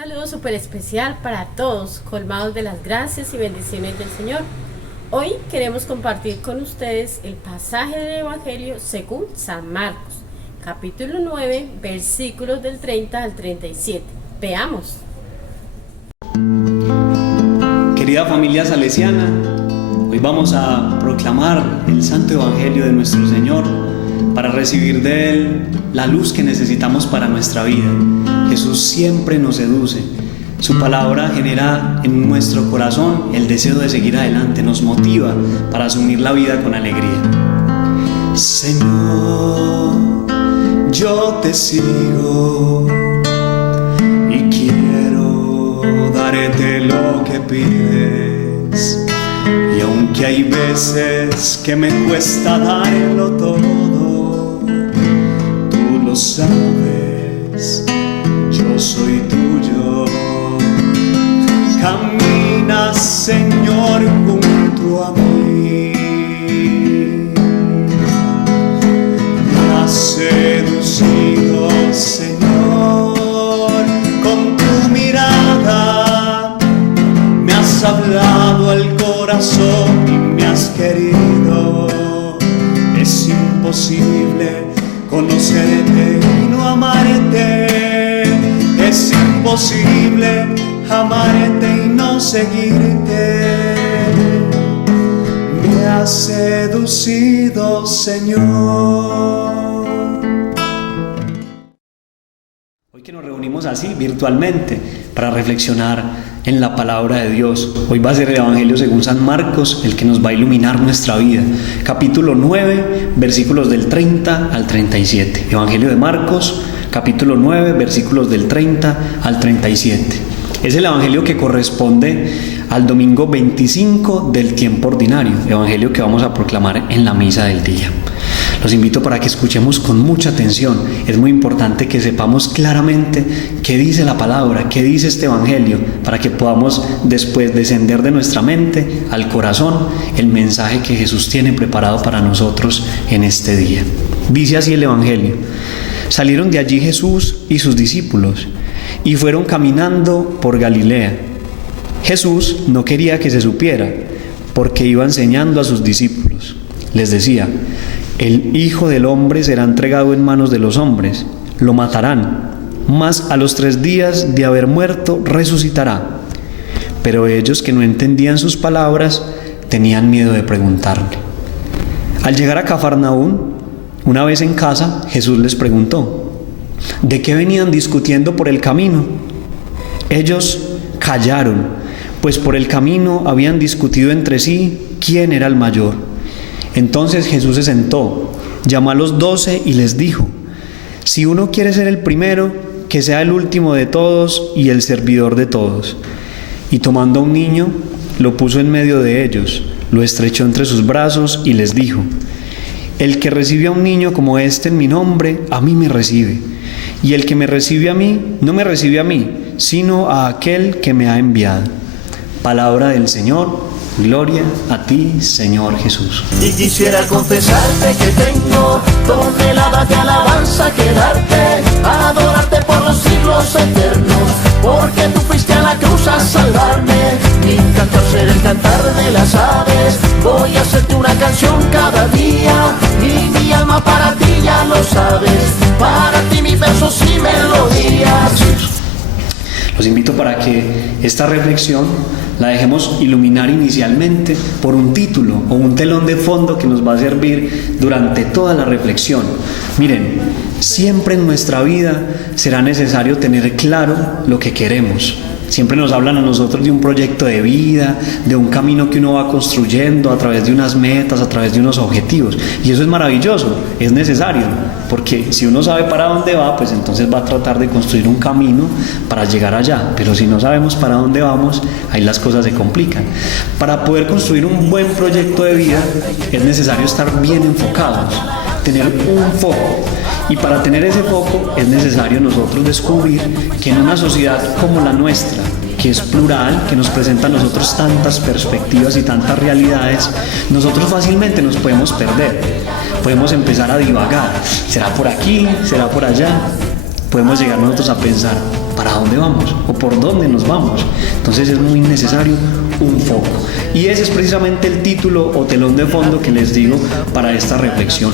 Saludo súper especial para todos, colmados de las gracias y bendiciones del Señor. Hoy queremos compartir con ustedes el pasaje del Evangelio según San Marcos, capítulo 9, versículos del 30 al 37. Veamos. Querida familia salesiana, hoy vamos a proclamar el Santo Evangelio de nuestro Señor para recibir de Él la luz que necesitamos para nuestra vida. Jesús siempre nos seduce. Su palabra genera en nuestro corazón el deseo de seguir adelante, nos motiva para asumir la vida con alegría. Señor, yo te sigo y quiero darte lo que pides. Y aunque hay veces que me cuesta darlo todo, tú lo sabes, yo soy tuyo. Camina, Señor, junto a mí. Me has seducido, Señor, con tu mirada. Me has hablado al corazón y me has querido. Es imposible conocerte y no amarte. Es imposible amarte y no seguirte. Me has seducido, Señor. Hoy que nos reunimos así virtualmente para reflexionar en la palabra de Dios, hoy va a ser el Evangelio según San Marcos el que nos va a iluminar nuestra vida. Capítulo 9, versículos del 30 al 37. Evangelio de Marcos, capítulo 9, versículos del 30 al 37. Es el evangelio que corresponde al domingo 25 del tiempo ordinario, evangelio que vamos a proclamar en la misa del día. Los invito para que escuchemos con mucha atención. Es muy importante que sepamos claramente qué dice la palabra, qué dice este evangelio, para que podamos después descender de nuestra mente al corazón el mensaje que Jesús tiene preparado para nosotros en este día. Dice así el evangelio: salieron de allí Jesús y sus discípulos y fueron caminando por Galilea. Jesús no quería que se supiera, porque iba enseñando a sus discípulos. Les decía: el Hijo del Hombre será entregado en manos de los hombres, lo matarán, mas a los 3 días de haber muerto resucitará. Pero ellos, que no entendían sus palabras, tenían miedo de preguntarle. Al llegar a Cafarnaún, una vez en casa, Jesús les preguntó: ¿de qué venían discutiendo por el camino? Ellos callaron, pues por el camino habían discutido entre sí quién era el mayor. Entonces Jesús se sentó, llamó a los 12 y les dijo: si uno quiere ser el primero, que sea el último de todos y el servidor de todos. Y tomando a un niño, lo puso en medio de ellos, lo estrechó entre sus brazos y les dijo: el que recibe a un niño como este en mi nombre, a mí me recibe. Y el que me recibe a mí, no me recibe a mí, sino a aquel que me ha enviado. Palabra del Señor. Gloria a ti, Señor Jesús. Y quisiera confesarte que tengo toneladas de alabanza que darte, adorarte por los siglos eternos, porque tú fuiste a la cruz a salvarme. Mi cantar será el cantar de las aves, voy a hacerte una canción cada día, y mi alma para ti ya lo sabes, para ti mis versos y melodías. Los invito para que esta reflexión la dejemos iluminar inicialmente por un título o un telón de fondo que nos va a servir durante toda la reflexión. Miren, siempre en nuestra vida será necesario tener claro lo que queremos. Siempre nos hablan a nosotros de un proyecto de vida, de un camino que uno va construyendo a través de unas metas, a través de unos objetivos. Y eso es maravilloso, es necesario, porque si uno sabe para dónde va, pues entonces va a tratar de construir un camino para llegar allá. Pero si no sabemos para dónde vamos, ahí las cosas se complican. Para poder construir un buen proyecto de vida, es necesario estar bien enfocados, tener un foco. Y para tener ese foco es necesario nosotros descubrir que en una sociedad como la nuestra, que es plural, que nos presenta a nosotros tantas perspectivas y tantas realidades, nosotros fácilmente nos podemos perder. Podemos empezar a divagar. ¿Será por aquí? ¿Será por allá? Podemos llegar nosotros a pensar, para dónde vamos o por dónde nos vamos. Entonces es muy necesario un foco. Y ese es precisamente el título o telón de fondo que les digo para esta reflexión.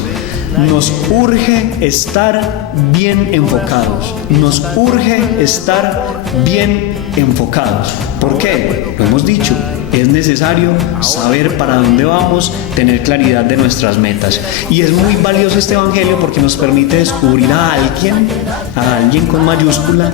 Nos urge estar bien enfocados. Nos urge estar bien enfocados. ¿Por qué? Lo hemos dicho. Es necesario saber para dónde vamos, tener claridad de nuestras metas. Y es muy valioso este evangelio porque nos permite descubrir a alguien con mayúscula,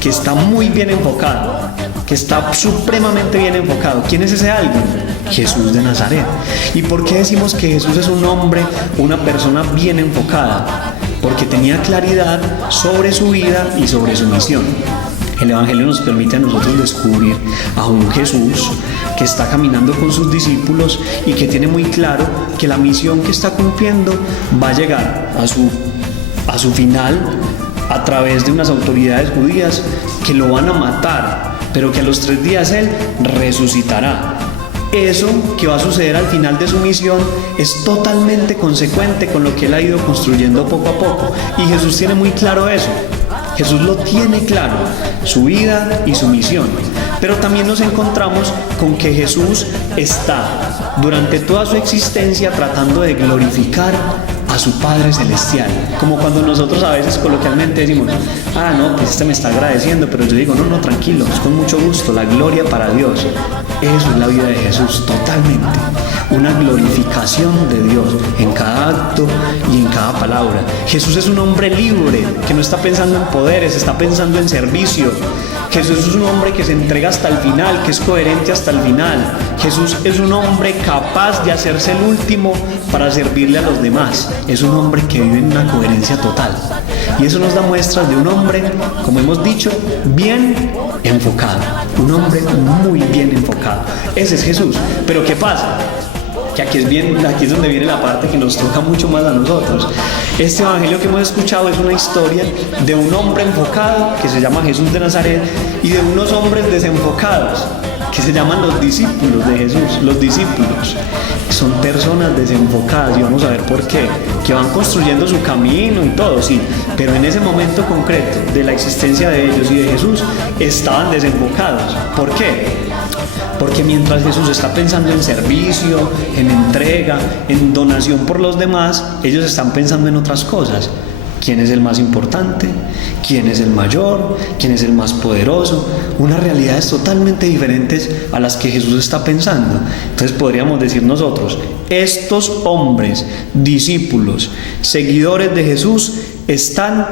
que está muy bien enfocado, que está supremamente bien enfocado. ¿Quién es ese alguien? Jesús de Nazaret. ¿Y por qué decimos que Jesús es un hombre, una persona bien enfocada? Porque tenía claridad sobre su vida y sobre su misión. El evangelio nos permite a nosotros descubrir a un Jesús que está caminando con sus discípulos y que tiene muy claro que la misión que está cumpliendo va a llegar a su final a través de unas autoridades judías que lo van a matar, pero que a los 3 días Él resucitará. Eso que va a suceder al final de su misión es totalmente consecuente con lo que Él ha ido construyendo poco a poco. Y Jesús tiene muy claro eso. Jesús lo tiene claro, su vida y su misión. Pero también nos encontramos con que Jesús está durante toda su existencia tratando de glorificar a su Padre Celestial. Como cuando nosotros a veces coloquialmente decimos, no, pues este me está agradeciendo, pero yo digo, no, tranquilo, es con mucho gusto, la gloria para Dios. Eso es la vida de Jesús, totalmente. Una glorificación de Dios en cada acto y en cada palabra. Jesús es un hombre libre, que no está pensando en poderes, está pensando en servicio. Jesús es un hombre que se entrega hasta el final, que es coherente hasta el final. Jesús es un hombre capaz de hacerse el último para servirle a los demás. Es un hombre que vive en una coherencia total. Y eso nos da muestras de un hombre, como hemos dicho, bien enfocado. Un hombre muy bien enfocado. Ese es Jesús. Pero ¿qué pasa? Que aquí es donde viene la parte que nos toca mucho más a nosotros. Este evangelio que hemos escuchado es una historia de un hombre enfocado que se llama Jesús de Nazaret y de unos hombres desenfocados que se llaman los discípulos de Jesús. Los discípulos son personas desenfocadas y vamos a ver por qué, que van construyendo su camino y todo, sí, pero en ese momento concreto de la existencia de ellos y de Jesús estaban desenfocados. ¿Por qué? Porque mientras Jesús está pensando en servicio, en entrega, en donación por los demás, ellos están pensando en otras cosas. ¿Quién es el más importante? ¿Quién es el mayor? ¿Quién es el más poderoso? Unas realidades totalmente diferentes a las que Jesús está pensando. Entonces podríamos decir nosotros, estos hombres, discípulos, seguidores de Jesús, están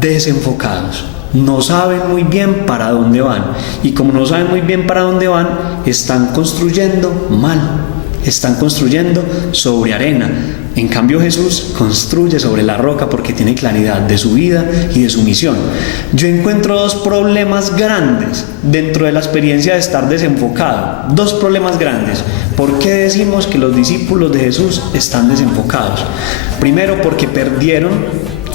desenfocados. No saben muy bien para dónde van. Y como no saben muy bien para dónde van, están construyendo mal. Están construyendo sobre arena. En cambio Jesús construye sobre la roca porque tiene claridad de su vida y de su misión. Yo encuentro 2 problemas grandes dentro de la experiencia de estar desenfocado. 2 problemas grandes. ¿Por qué decimos que los discípulos de Jesús están desenfocados? Primero, porque perdieron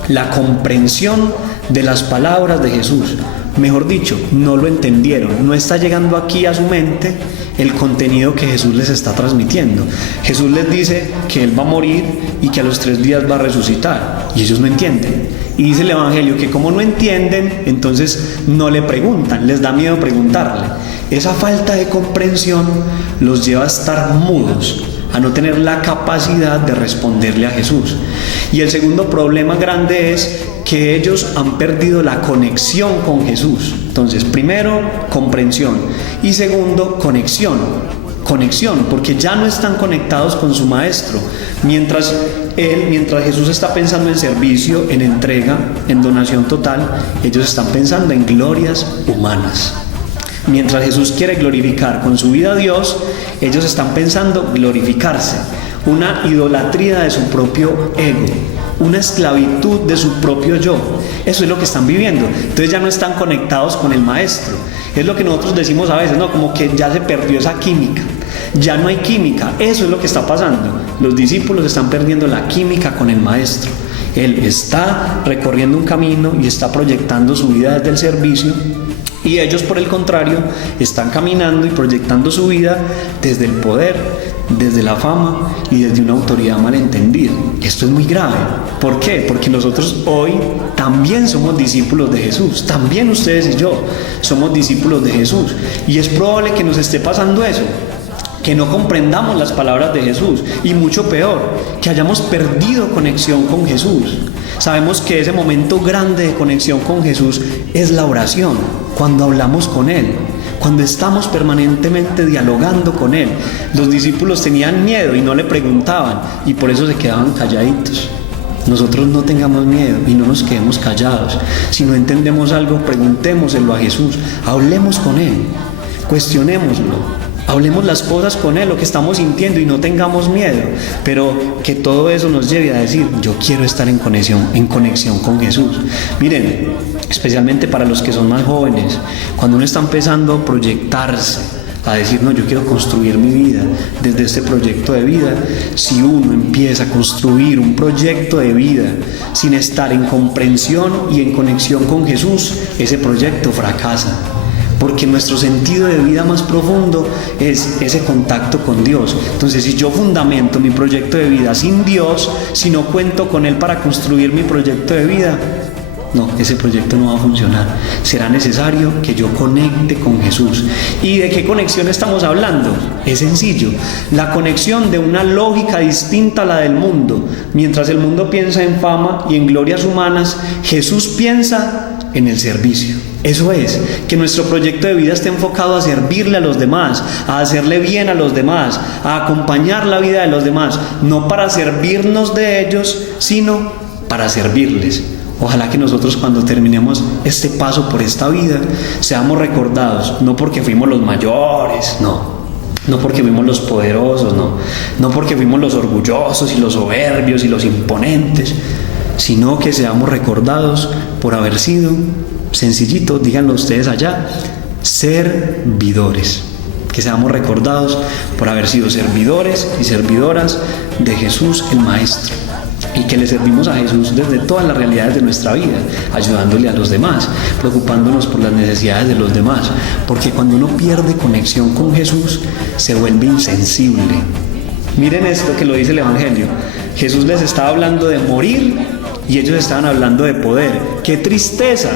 la comprensión de las palabras de Jesús. Mejor dicho, no lo entendieron. No está llegando aquí a su mente el contenido que Jesús les está transmitiendo. Jesús les dice que Él va a morir y que a los 3 días va a resucitar. Y ellos no entienden. Y dice el evangelio que como no entienden, entonces no le preguntan, les da miedo preguntarle. Esa falta de comprensión los lleva a estar mudos, a no tener la capacidad de responderle a Jesús. Y el segundo problema grande es que ellos han perdido la conexión con Jesús. Entonces, primero, comprensión. Y segundo, conexión, porque ya no están conectados con su maestro. Mientras Jesús está pensando en servicio, en entrega, en donación total, ellos están pensando en glorias humanas. Mientras Jesús quiere glorificar con su vida a Dios, ellos están pensando glorificarse. Una idolatría de su propio ego, una esclavitud de su propio yo. Eso es lo que están viviendo. Entonces ya no están conectados con el maestro. Es lo que nosotros decimos a veces, ¿no? Como que ya se perdió esa química. Ya no hay química. Eso es lo que está pasando. Los discípulos están perdiendo la química con el maestro. Él está recorriendo un camino y está proyectando su vida desde el servicio, Y ellos, por el contrario, están caminando y proyectando su vida desde el poder, desde la fama y desde una autoridad malentendida. Esto es muy grave. ¿Por qué? Porque nosotros hoy también somos discípulos de Jesús. También ustedes y yo somos discípulos de Jesús. Y es probable que nos esté pasando eso, que no comprendamos las palabras de Jesús y mucho peor, que hayamos perdido conexión con Jesús. Sabemos que ese momento grande de conexión con Jesús es la oración, cuando hablamos con Él, cuando estamos permanentemente dialogando con Él. Los discípulos tenían miedo y no le preguntaban y por eso se quedaban calladitos. Nosotros no tengamos miedo y no nos quedemos callados. Si no entendemos algo, preguntémoselo a Jesús, hablemos con Él, cuestionémoslo. Hablemos las cosas con Él, lo que estamos sintiendo y no tengamos miedo, pero que todo eso nos lleve a decir, yo quiero estar en conexión con Jesús. Miren, especialmente para los que son más jóvenes, cuando uno está empezando a proyectarse, a decir, no, yo quiero construir mi vida desde este proyecto de vida, si uno empieza a construir un proyecto de vida sin estar en comprensión y en conexión con Jesús, ese proyecto fracasa. Porque nuestro sentido de vida más profundo es ese contacto con Dios. Entonces, si yo fundamento mi proyecto de vida sin Dios, si no cuento con Él para construir mi proyecto de vida, no, ese proyecto no va a funcionar. Será necesario que yo conecte con Jesús. ¿Y de qué conexión estamos hablando? Es sencillo, la conexión de una lógica distinta a la del mundo. Mientras el mundo piensa en fama y en glorias humanas, Jesús piensa en el servicio. Eso es, que nuestro proyecto de vida esté enfocado a servirle a los demás, a hacerle bien a los demás, a acompañar la vida de los demás, no para servirnos de ellos, sino para servirles. Ojalá que nosotros, cuando terminemos este paso por esta vida, seamos recordados, no porque fuimos los mayores, no porque fuimos los poderosos, no porque fuimos los orgullosos y los soberbios y los imponentes, sino que seamos recordados por haber sido, sencillito, díganlo ustedes allá, servidores. Que seamos recordados por haber sido servidores y servidoras de Jesús el Maestro, y que le servimos a Jesús desde todas las realidades de nuestra vida, ayudándole a los demás, preocupándonos por las necesidades de los demás, porque cuando uno pierde conexión con Jesús, se vuelve insensible. Miren esto que lo dice el Evangelio. Jesús les estaba hablando de morir y ellos estaban hablando de poder. ¡Qué tristeza!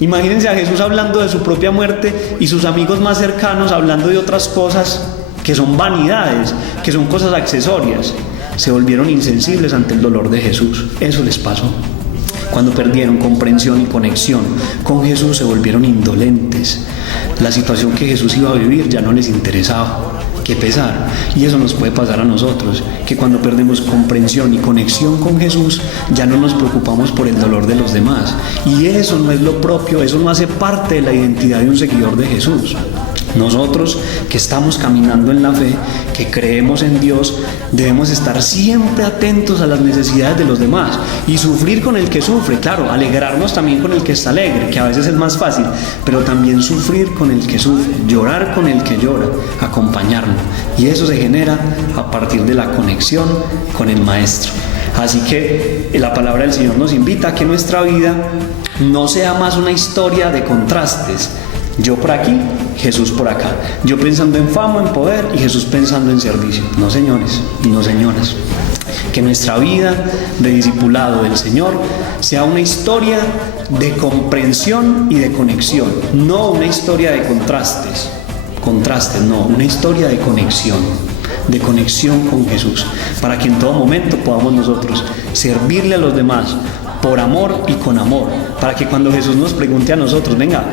Imagínense a Jesús hablando de su propia muerte y sus amigos más cercanos hablando de otras cosas que son vanidades, que son cosas accesorias. Se volvieron insensibles ante el dolor de Jesús. Eso les pasó. Cuando perdieron comprensión y conexión con Jesús, se volvieron indolentes. La situación que Jesús iba a vivir ya no les interesaba. Qué pesar. Y eso nos puede pasar a nosotros, que cuando perdemos comprensión y conexión con Jesús, ya no nos preocupamos por el dolor de los demás. Y eso no es lo propio, eso no hace parte de la identidad de un seguidor de Jesús. Nosotros que estamos caminando en la fe, que creemos en Dios, debemos estar siempre atentos a las necesidades de los demás y sufrir con el que sufre, claro, alegrarnos también con el que está alegre, que a veces es más fácil, pero también sufrir con el que sufre, llorar con el que llora, acompañarlo. Y eso se genera a partir de la conexión con el Maestro. Así que la palabra del Señor nos invita a que nuestra vida no sea más una historia de contrastes. Yo por aquí, Jesús por acá. Yo pensando en fama, en poder, y Jesús pensando en servicio. No, señores y no señoras. Que nuestra vida de discipulado del Señor sea una historia de comprensión y de conexión, no una historia de contrastes. Contrastes, no, una historia de conexión con Jesús, para que en todo momento podamos nosotros servirle a los demás por amor y con amor, para que cuando Jesús nos pregunte a nosotros, venga,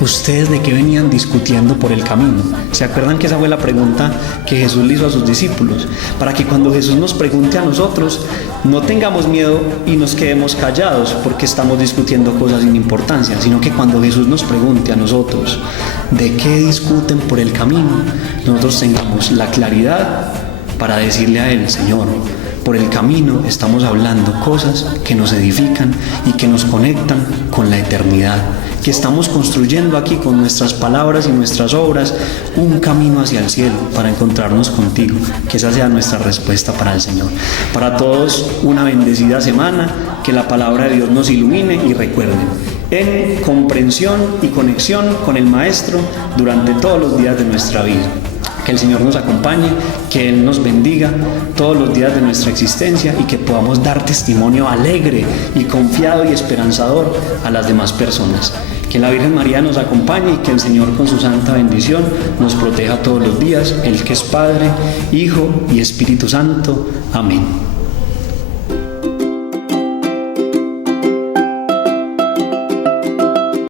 ¿ustedes de qué venían discutiendo por el camino? ¿Se acuerdan que esa fue la pregunta que Jesús le hizo a sus discípulos? Para que cuando Jesús nos pregunte a nosotros, no tengamos miedo y nos quedemos callados porque estamos discutiendo cosas sin importancia, sino que cuando Jesús nos pregunte a nosotros, ¿de qué discuten por el camino?, nosotros tengamos la claridad para decirle a Él, Señor, por el camino estamos hablando cosas que nos edifican y que nos conectan con la eternidad, que estamos construyendo aquí con nuestras palabras y nuestras obras un camino hacia el cielo para encontrarnos contigo. Que esa sea nuestra respuesta para el Señor. Para todos, una bendecida semana, que la palabra de Dios nos ilumine y recuerden, en comprensión y conexión con el Maestro durante todos los días de nuestra vida. Que el Señor nos acompañe, que Él nos bendiga todos los días de nuestra existencia y que podamos dar testimonio alegre y confiado y esperanzador a las demás personas. Que la Virgen María nos acompañe y que el Señor con su santa bendición nos proteja todos los días, Él que es Padre, Hijo y Espíritu Santo. Amén.